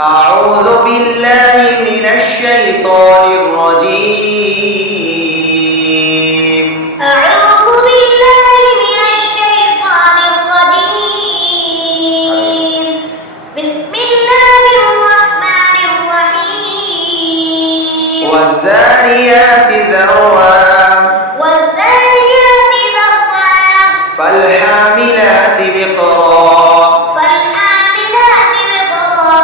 أعوذ بالله من الشيطان الرجيم. أعوذ بالله من الشيطان الرجيم. بسم الله الرحمن الرحيم. والذاريات ذروا والذاريات ذروا فالحاملات وقرا فالحاملات وقرا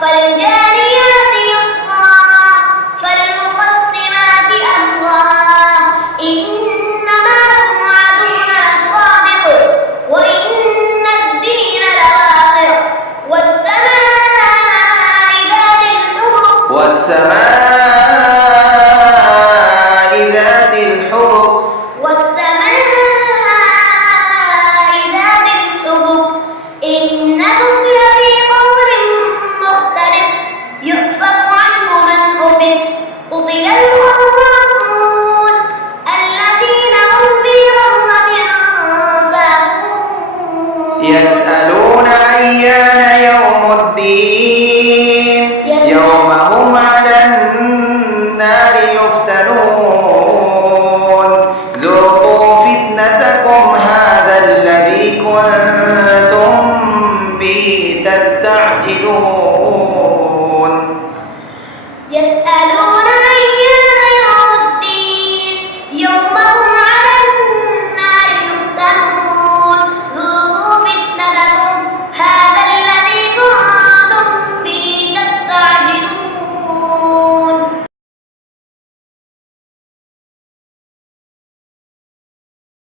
فالجاريات يسرا فالمقسمات أمرا إنما توعدون لصادق وإن الدين لواقع والسماء ذات الحبك والسماء ذات الحبك إنهم لفي قول مختلف يؤفك عنه من أفك قتل الخراصون الذين هم في غمرة ساهون يسألون أيان يوم الدين يوم هم